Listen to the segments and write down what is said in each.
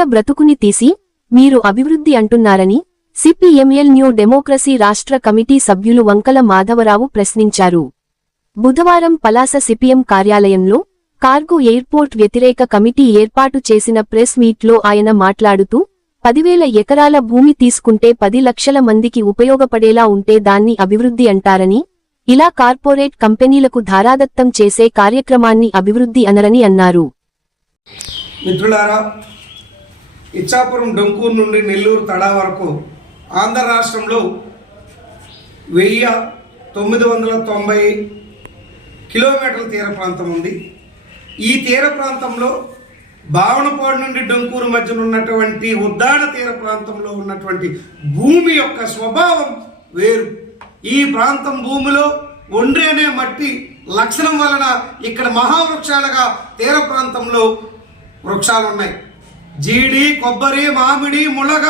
ఉన్న బ్రతుకుని తీసి మీరు అభివృద్ధి అంటున్నారని సిపిఎంఎల్ న్యూ డెమోక్రసీ రాష్ట్ర కమిటీ సభ్యులు వంకల మాధవరావు ప్రశ్నించారు. బుధవారం పలాస సిపిఎం కార్యాలయంలో కార్గో ఎయిర్పోర్ట్ వ్యతిరేక కమిటీ ఏర్పాటు చేసిన ప్రెస్ మీట్లో ఆయన మాట్లాడుతూ 10,000 ఎకరాల భూమి తీసుకుంటే 10 లక్షల మందికి ఉపయోగపడేలా ఉంటే దాన్ని అభివృద్ధి అంటారని, ఇలా కార్పొరేట్ కంపెనీలకు ధారాదత్తం చేసే కార్యక్రమాన్ని అభివృద్ధి అనరని అన్నారు. మిత్రులారా, ఇచ్చాపురం డొంకూరు నుండి నెల్లూరు తడా వరకు ఆంధ్ర రాష్ట్రంలో 1990 కిలోమీటర్ల తీర ప్రాంతం ఉంది. ఈ తీర ప్రాంతంలో భావనపాడు నుండి డొంకూరు మధ్యన ఉన్నటువంటి ఉద్దాన తీర ప్రాంతంలో ఉన్నటువంటి భూమి యొక్క స్వభావం వేరు. ఈ ప్రాంతం భూమిలో ఒండ్రి అనే మట్టి లక్షణం వలన ఇక్కడ మహావృక్షాలుగా తీర ప్రాంతంలో వృక్షాలు ఉన్నాయి. జీడి, కొబ్బరి, మామిడి, ములగ,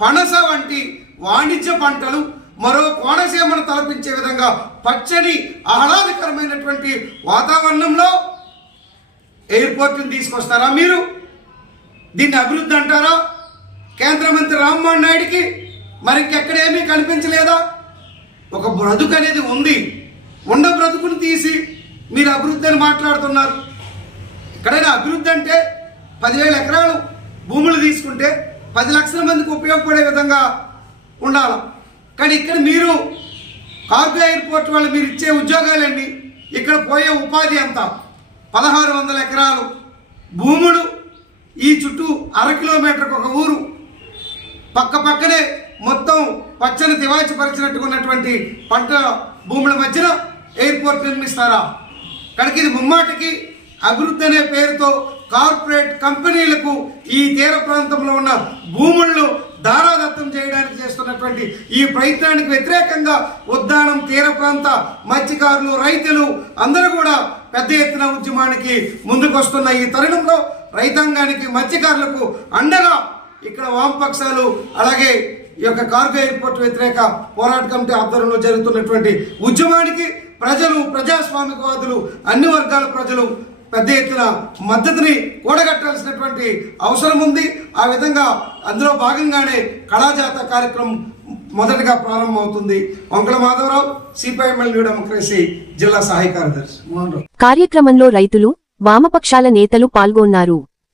పనస వంటి వాణిజ్య పంటలు మరో కోనసీమను తలపించే విధంగా పచ్చని ఆహ్లాదకరమైనటువంటి వాతావరణంలో ఎయిర్పోర్ట్ని తీసుకొస్తారా? మీరు దీన్ని అభివృద్ధి అంటారా? కేంద్ర మంత్రి రామ్మోహన్ నాయుడికి మరి ఇంకెక్కడేమీ కనిపించలేదా? ఒక బ్రతుకు అనేది ఉంది, ఉన్న బ్రతుకుని తీసి మీరు అభివృద్ధి అని మాట్లాడుతున్నారు. ఎక్కడైనా అభివృద్ధి అంటే 10,000 ఎకరాలు భూములు తీసుకుంటే 10 లక్షల మందికి ఉపయోగపడే విధంగా ఉండాలి. కానీ ఇక్కడ మీరు కార్గో ఎయిర్పోర్ట్ వాళ్ళు మీరు ఇచ్చే ఉద్యోగాలండి, ఇక్కడ పోయే ఉపాధి అంతా 1,600 ఎకరాలు భూములు, ఈ చుట్టూ 1/2 కిలోమీటర్కి ఒక ఊరు, పక్క పక్కనే మొత్తం పచ్చని తివాచి పరిచినట్టుగా ఉన్నటువంటి పంట భూముల మధ్యన ఎయిర్పోర్ట్ నిర్మిస్తారా? కనుక ఇది ముమ్మాటికి అభివృద్ధి అనే పేరుతో కార్పొరేట్ కంపెనీలకు ఈ తీర ప్రాంతంలో ఉన్న భూములను దారాదత్తం చేయడానికి చేస్తున్నటువంటి ఈ ప్రయత్నానికి వ్యతిరేకంగా ఉద్దానం తీర ప్రాంత మత్స్యకారులు, రైతులు అందరూ కూడా పెద్ద ఎత్తున ఉద్యమానికి ముందుకు వస్తున్న ఈ తరుణంలో రైతాంగానికి, మత్స్యకారులకు అండగా ఇక్కడ వామపక్షాలు అలాగే ఈ యొక్క కార్గో ఎయిర్పోర్ట్ వ్యతిరేక పోరాట కమిటీ ఆధ్వర్యంలో జరుగుతున్నటువంటి ఉద్యమానికి ప్రజలు, ప్రజాస్వామికవాదులు, అన్ని వర్గాల ప్రజలు పెద్ద ఎత్తున మద్దతుని కూడగట్టాల్సినటువంటి అవసరం ఉంది. ఆ విధంగా అందులో భాగంగానే కళాజాత కార్యక్రమం మొదటగా ప్రారంభమవుతుంది. Vankala Madhavarao, CPML new democracy జిల్లా సహాయ కార్యదర్శి. కార్యక్రమంలో రైతులు, వామపక్షాల నేతలు పాల్గొన్నారు.